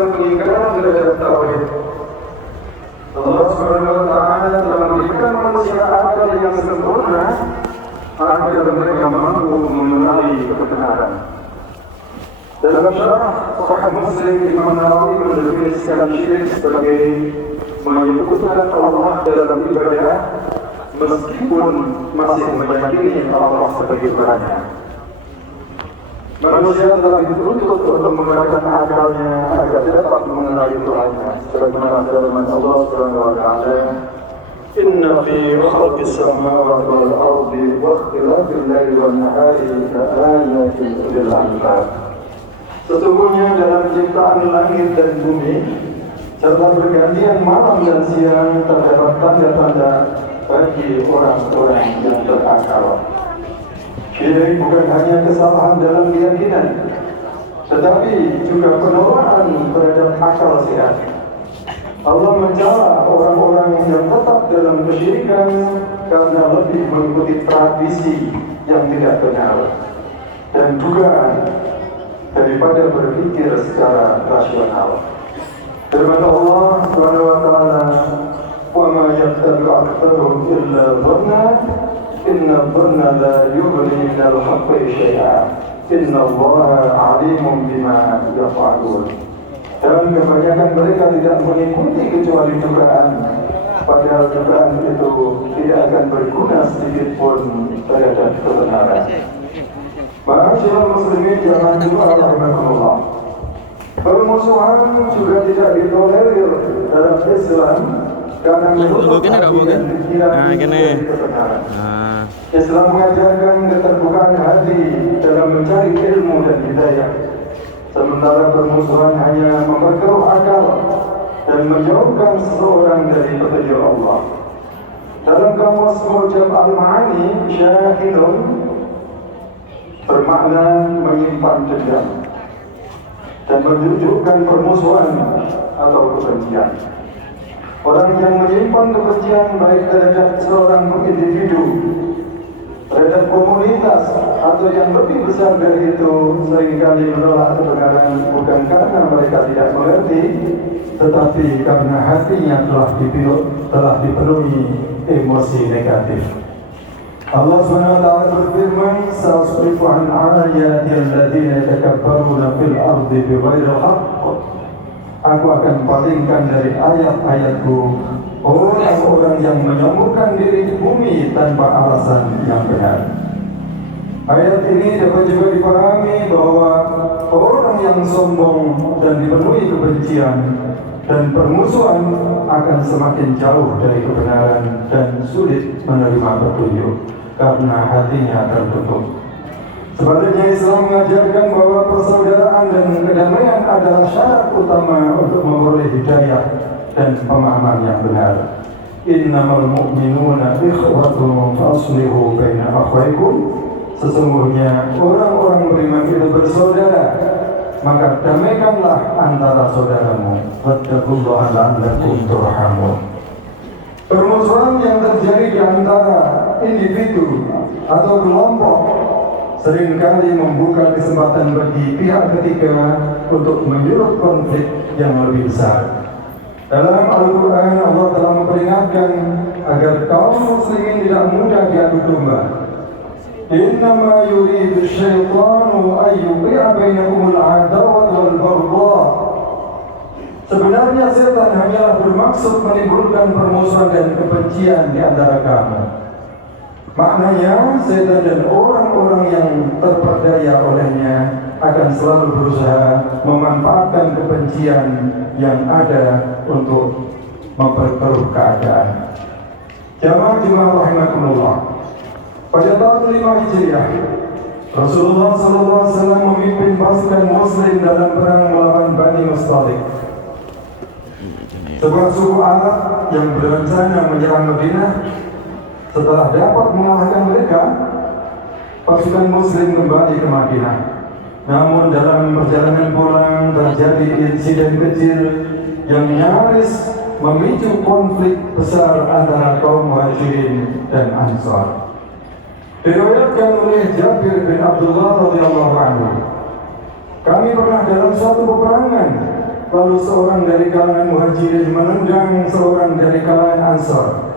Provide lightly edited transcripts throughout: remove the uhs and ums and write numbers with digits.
melakukan pengingkaran terhadap tauhid. Allah Subhanahu wa taala telah memberikan manusia akal yang sempurna agar mereka mampu mengenali kebenaran. Dalam syarah Sahih Muslim, Imam Nawawi mendefinisikan syirik sebagai menyekutukan Allah dalam ibadah meskipun masih meyakini Allah sebagai Tuhannya. Manusia telah dituntut untuk menggunakan akalnya agar dapat mengenali Tuhannya. Sebagaimana firman Allah Subhanahu wa taala, "Inna fi khalqis samawati wal ardi wa ikhtilafil laili wan nahari laayatin lil albab." Sesungguhnya dalam ciptaan langit dan bumi serta pergantian malam dan siang terdapat tanda-tanda bagi orang-orang yang berakal. Syirik bukan hanya kesalahan dalam keyakinan, tetapi juga penolakan terhadap akal sehat. Allah mencela orang-orang yang tetap dalam kesyirikan karena lebih mengikuti tradisi yang tidak benar dan dugaan daripada berpikir secara rasional. Firman Allah Subhanahu wa taala, "Wa ma yattabi'u aktsaruhum illa dhanna, inna dhanna la yughni minal haqqi syai'a, inna Allaha 'alimun bima yaf'alun." Dan kebanyakan mereka tidak mengikuti kecuali dugaan, padahal dugaan itu tidak akan berguna sedikit pun terhadap kebenaran. Ma'asyiral muslimin jamaah Jumat rahimakumullah. Permusuhan juga tidak ditolerir dalam Islam karena merupakan pikiran dari kebenaran. Islam mengajarkan keterbukaan hati dalam mencari ilmu dan hidayah, sementara permusuhan hanya memperkeruh akal dan menjauhkan seseorang dari petunjuk Allah. Dalam kamus Mu'jam Al-Ma'ani, Syahinun bermakna menyimpan dendam dan menunjukkan permusuhan atau kebencian. Orang yang menyimpan kebencian baik terhadap seorang individu, terhadap komunitas, atau yang lebih besar dari itu, seringkali menolak kebenaran bukan karena mereka tidak mengerti, tetapi karena hatinya telah dipenuhi emosi negatif. Allah SWT berfirman, "Sa'asrifu an ayati alladziina yatakabbaruna fil ardi bighairi haqq." Aku akan palingkan dari ayat-ayatku orang-orang yang menyombongkan diri di bumi tanpa alasan yang benar. Ayat ini dapat juga dipahami bahwa orang yang sombong dan dipenuhi kebencian dan permusuhan akan semakin jauh dari kebenaran dan sulit menerima petunjuk karena hatinya tertutup. Sebaliknya Islam mengajarkan bahwa persaudaraan dan kedamaian adalah syarat utama untuk memperoleh hidayah dan pemahaman yang benar. Innamal mu'minuna ikhwatun faslihu baina akhwaykum. Sesungguhnya orang-orang beriman itu bersaudara, maka damaikanlah antara saudaramu. Wattaqullaha la'allakum turhamun. Permusuhan yang terjadi di antara individu atau kelompok seringkali membuka kesempatan bagi pihak ketiga untuk menyulut konflik yang lebih besar. Dalam Al-Quran, Allah telah memperingatkan agar kaum muslimin tidak mudah diadu domba. Innama yuridu syaitanu ayyuqi'a bainakumul adawata wal baghdha. Sebenarnya setan hanyalah bermaksud menimbulkan permusuhan dan kebencian di antara kamu. Maknanya, setan dan orang-orang yang terperdaya olehnya akan selalu berusaha memanfaatkan kebencian yang ada untuk memperkeruh keadaan. Jamaah rahimakumullah. Pada tahun 5 Hijriah, Rasulullah SAW memimpin pasukan Muslim dalam perang melawan Bani Mustalik, sebuah suku Arab yang berencana menyerang Madinah. Setelah dapat mengalahkan mereka, pasukan Muslim kembali ke Madinah. Namun dalam perjalanan pulang terjadi insiden kecil yang nyaris memicu konflik besar antara kaum Muhajirin dan Ansar. Diriwayatkan oleh Jabir bin Abdullah radhiyallahu anhu, kami pernah dalam suatu peperangan lalu seorang dari kalangan Muhajirin menendang seorang dari kalangan Ansar.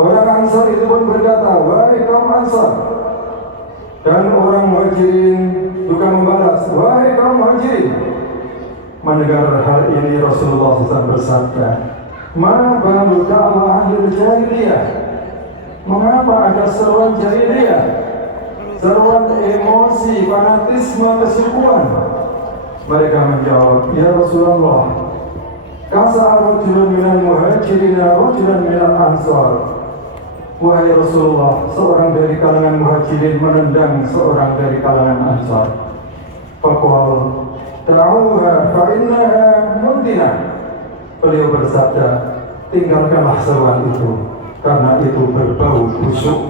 Orang Ansar itu pun berkata, "Wahai kaum Ansar." Dan orang Muhajirin juga membalas, "Wahai kaum Muhajirin." Mendengar hal ini Rasulullah SAW bersabda, "Ma balu da'wah ahli jahiliyah?" Mengapa ada seruan jahiliyah, seruan emosi, fanatisme, kesukuan? Mereka menjawab, "Ya Rasulullah, kasa rajulun minal muhajirin rajulun minal ansar." Wahai Rasulullah, seorang dari kalangan muhajirin menendang seorang dari kalangan ansar. Faqal da'uha fa'innaha muntina. Beliau bersabda, tinggalkanlah seruan itu, karena itu berbau busuk.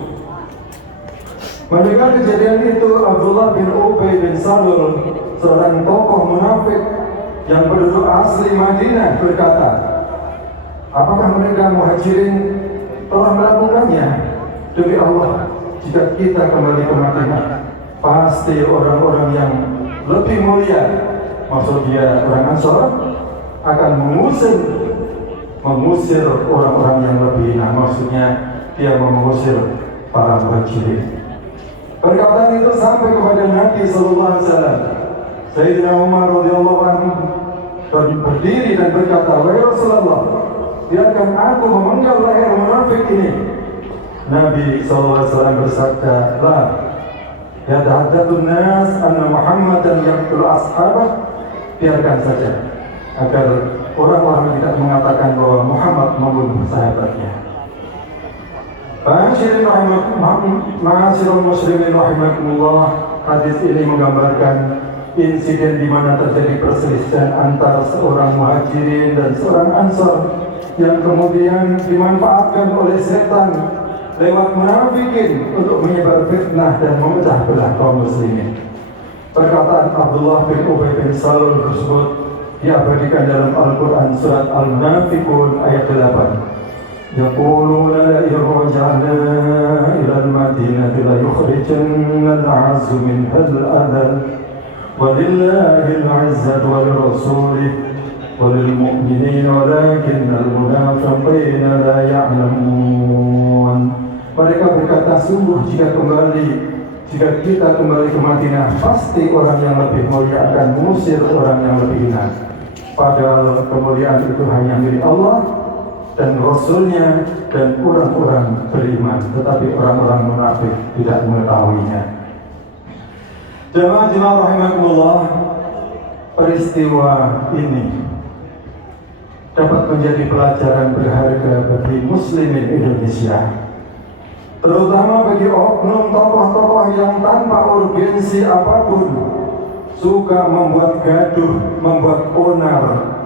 Mendengar kejadian itu, Abdullah bin Ubay bin Salul, seorang tokoh munafik yang penduduk asli Madinah, berkata, "Apakah mereka muhajirin telah melakukannya? Demi Allah, jika kita kembali ke Madinah, pasti orang-orang yang lebih mulia," maksud dia orang Ansar, "akan mengusir orang-orang yang lebih hina." Maksudnya dia mengusir para muhajirin. Perkataan itu sampai kepada Nabi Sallallahu Alaihi Wasallam. Sayyidina Umar radhiyallahu anhu berdiri dan berkata, "Wahai Rasulullah, biarkan aku memenggal leher munafik ini." Nabi Sallallahu Alaihi Wasallam bersabda, "La yatahaddatsun nas anna Muhammadan yaqtulu ashabah." Biarkan saja, agar orang-orang tidak mengatakan bahwa Muhammad membunuh sahabatnya. Ma'asyiral muslimin rahimakumullah, hadis ini menggambarkan insiden di mana terjadi perselisihan antara seorang muhajirin dan seorang ansar yang kemudian dimanfaatkan oleh setan lewat munafikin untuk menyebar fitnah dan memecah belah kaum muslimin. Perkataan Abdullah bin Ubay bin Salul tersebut diabadikan dalam Al-Quran surat Al-Munafiqun ayat 8. يقولون لئن رجعنا إلى المدينة ليخرجن الأعز منها الأذل ولله العزة ولرسوله وللمؤمنين ولكن المنافقين لا يعلمون. Mereka berkata, sungguh jika kita kembali ke Madinah, pasti orang yang lebih mulia akan mengusir orang yang lebih hina. Padahal kemuliaan itu hanya milik Allah dan Rasulnya dan orang-orang beriman, tetapi orang-orang munafik tidak mengetahuinya. Jemaah rahimakumullah, peristiwa ini dapat menjadi pelajaran berharga bagi muslimin Indonesia, terutama bagi oknum tokoh-tokoh yang tanpa urgensi apapun suka membuat gaduh, membuat onar,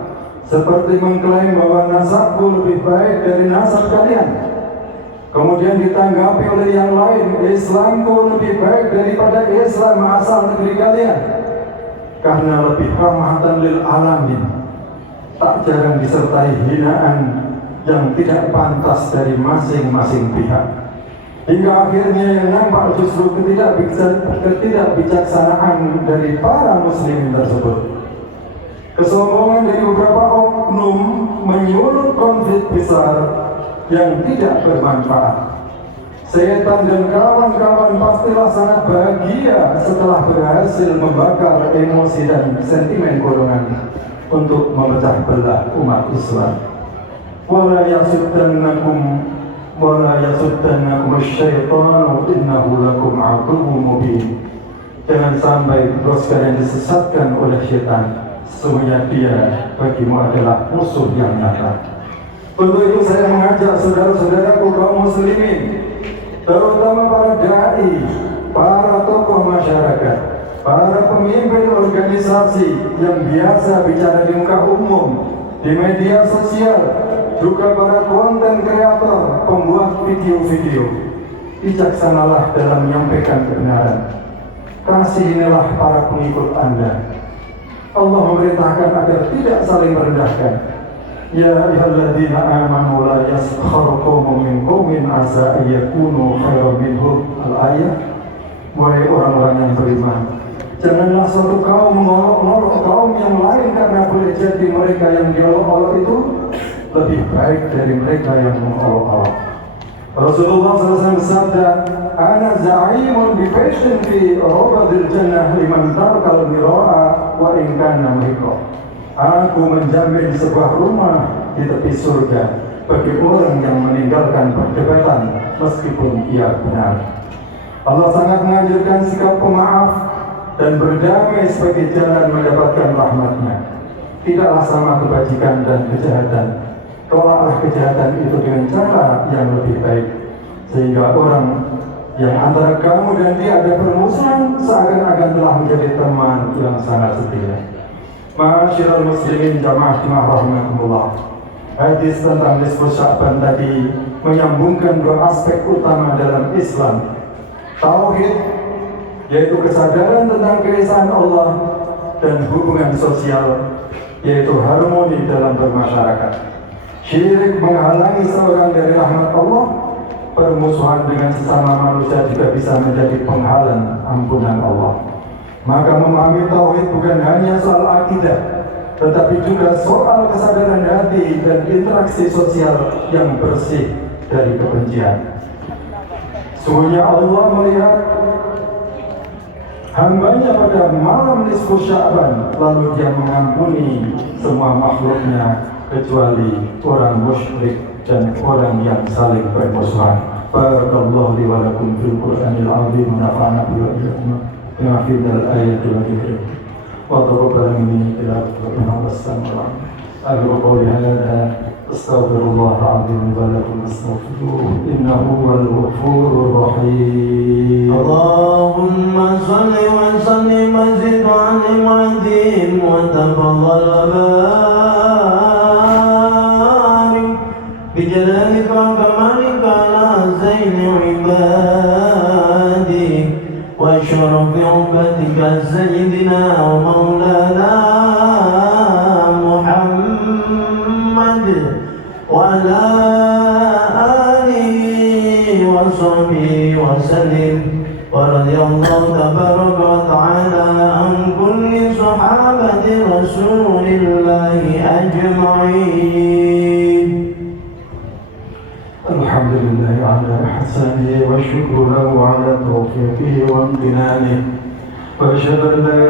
seperti mengklaim bahwa nasabku lebih baik dari nasab kalian. Kemudian ditanggapi oleh yang lain, Islamku lebih baik daripada Islam asal negeri kalian, karena lebih rahmatan lil alamin. Tak jarang disertai hinaan yang tidak pantas dari masing-masing pihak. Hingga akhirnya yang nampak justru ketidakbijaksanaan dari para muslimin tersebut. Kesombongan dari beberapa oknum menyulut konflik besar yang tidak bermanfaat. Setan dan kawan-kawan pastilah sangat bahagia setelah berhasil membakar emosi dan sentimen golongan untuk memecah belah umat Islam. Wala yasuddannakum asyaitanu innahu lakum aduwwun mubin. Jangan sampai bos kalian disesatkan oleh syaitan. Sesungguhnya dia bagimu adalah musuh yang nyata. Untuk itu saya mengajak saudara-saudaraku kaum muslimin, terutama para dai, para tokoh masyarakat, para pemimpin organisasi yang biasa bicara di muka umum, di media sosial, juga para konten kreator, pembuat video-video, bijaksanalah dalam menyampaikan kebenaran. Kasihinilah para pengikut Anda. Allah memerintahkan agar tidak saling merendahkan. Ya ayyuhalladzina amanu la yaskhar qaumun min qaumin asa an yakunu khairan minhum. Al-ayat. Wahai orang-orang yang beriman, janganlah suatu kaum mengolok-olok kaum yang lain karena boleh jadi mereka yang diolok-olok itu lebih baik dari mereka yang mengolok-olok. Rasulullah SAW bersabda, "Ana za'imun bi baitin fi rabadil jannah liman tarkal mira'a wa in kana mriqa." Aku menjamin sebuah rumah di tepi surga bagi orang yang meninggalkan perdebatan meskipun ia benar. Allah sangat menganjurkan sikap pemaaf dan berdamai sebagai jalan mendapatkan rahmat-Nya. Tidaklah sama kebajikan dan kejahatan. Tolaklah kejahatan itu dengan cara yang lebih baik, sehingga orang yang antara kamu dan dia ada permusuhan seakan-akan telah menjadi teman yang sangat setia. Ma'asyiral muslimin jamaah rahimakumullah. Hadis tentang nisfu Sya'ban tadi menyambungkan dua aspek utama dalam Islam. Tauhid, yaitu kesadaran tentang keesaan Allah, dan hubungan sosial, yaitu harmoni dalam bermasyarakat. Syirik menghalangi seorang dari rahmat Allah. Permusuhan dengan sesama manusia juga bisa menjadi penghalang ampunan Allah. Maka memahami tauhid bukan hanya soal akidah, tetapi juga soal kesadaran hati dan interaksi sosial yang bersih dari kebencian. Sungguhnya Allah melihat hambanya pada malam nisfu Sya'ban, lalu Dia mengampuni semua makhluknya kecuali orang musyrik dan orang yang saling bermusuhan. Barakallahu li wa lakum fil Qur'anil 'azim wa nafa'ana bihi wa iyyakum bima fihi minal ayati wa dzikril wa taqabbal minni tilawatan wassalamu akhir qawli hadza astaghfirullah al-'azim wa lakum astaghfiruhu innahu huwal ghafurur rahim. Allahumma shalli wa sallim wa zid wa anim wa tafaddal بجلالك وكمالك على زين عبادك وشرف عبادك سيدنا ومولانا محمد وعلى آله وصحبه وسلم ورضي الله تبارك وتعالى عن كل صحابة رسول الله أجمعين. الحمد لله على إحسانه والشكر له على توفيقه وامتنانه وأشهد أن لا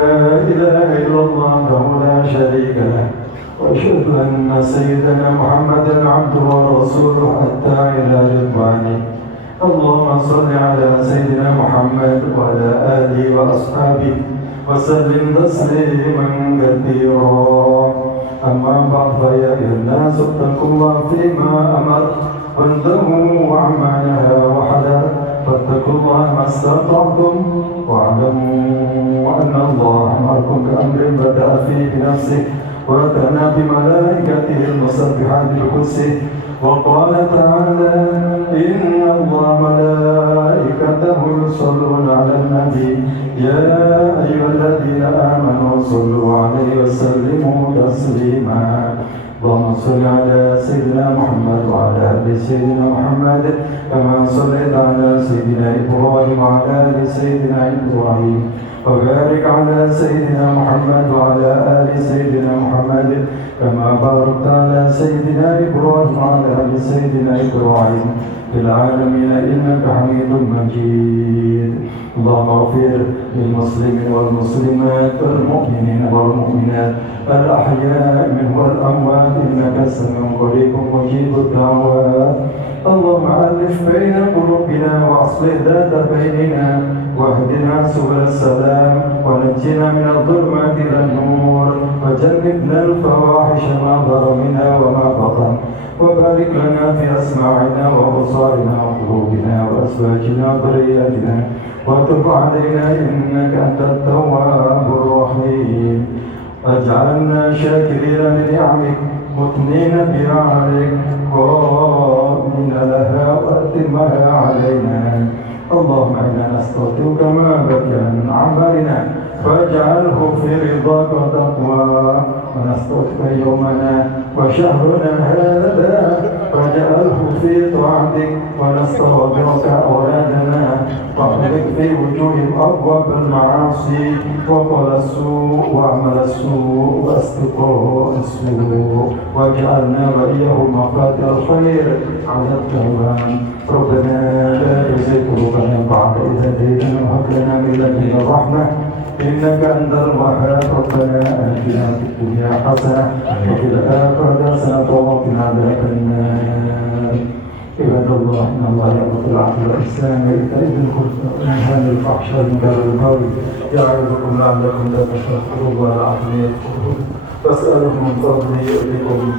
إله إلا الله وحده لا شريك له وأشهد أن سيدنا محمدا عبده ورسوله الداعي إلى رضوانه. اللهم صل على سيدنا محمد وعلى آله وأصحابه وسلم تسليما كثيرا. أما بعد فيا أيها الناس اتقوا الله فيما أمر وانتهوا عما نهى وحذر فاتقوا الله ما استطعتم واعلموا أن الله أمركم بأمر بدأ فيه بنفسه وثنى بملائكته المسبحات بقدسه وقال تعالى إن الله ملائكته يصلون على النبي يا أيها الذين آمنوا صلوا عليه وسلموا تسليما. اللهم صل على سيدنا محمد وعلى آل سيدنا محمد كما صليت على سيدنا إبراهيم وعلى آل سيدنا إبراهيم وبارك على سيدنا محمد وعلى آل سيدنا محمد كما باركت على سيدنا إبراهيم وعلى آل سيدنا إبراهيم في العالمين إنك حميد مجيد. اللهم اغفر للمسلمين والمسلمات والمؤمنين والمؤمنات الأحياء منهم والأموات إنك سميع قريب مجيب الدعوات. اللهم ألف بين قلوبنا وأصلح ذات بيننا واهدنا سبل السلام ونجنا من الظلمات إلى النور وجنبنا الفواحش ما ظهر منها وما بطن وبارك لنا في أسماعنا وأبصارنا وقلوبنا وأزواجنا وذرياتنا وتب علينا إنك أنت التواب الرحيم. واجعلنا شاكرين لنعمك مثنين بها عليك قائمين لها وأتمها علينا. اللهم إنا نستودعك ما بقي من أعمالنا فاجعله في رضاك وتقواك ونستغفر يومنا وشهرنا هذا واجعله في طاعتك ونستغفرك أولادنا واغلق في وجوههم أبواب المعاصي وقول السوء وعمل السوء واستقاء السوء واجعلنا وإياهم مفاتيح الخير على التوبان ربنا لا تزغ قلوبنا بعد إذ هديتنا وهب لنا من لدنك الرحمة إنك أنت الوهاب ربنا آتنا في الدنيا حسنة وفي الآخرة حسنة وقنا عذاب النار عباد الله إن الله يأمر بالعدل والإحسان وإيتاء ذي القربى وينهى عن الفحشاء والمنكر والبغي يعظكم لعلكم تذكرون الله العظيم يذكركم فاسألوه من فضله يؤتكم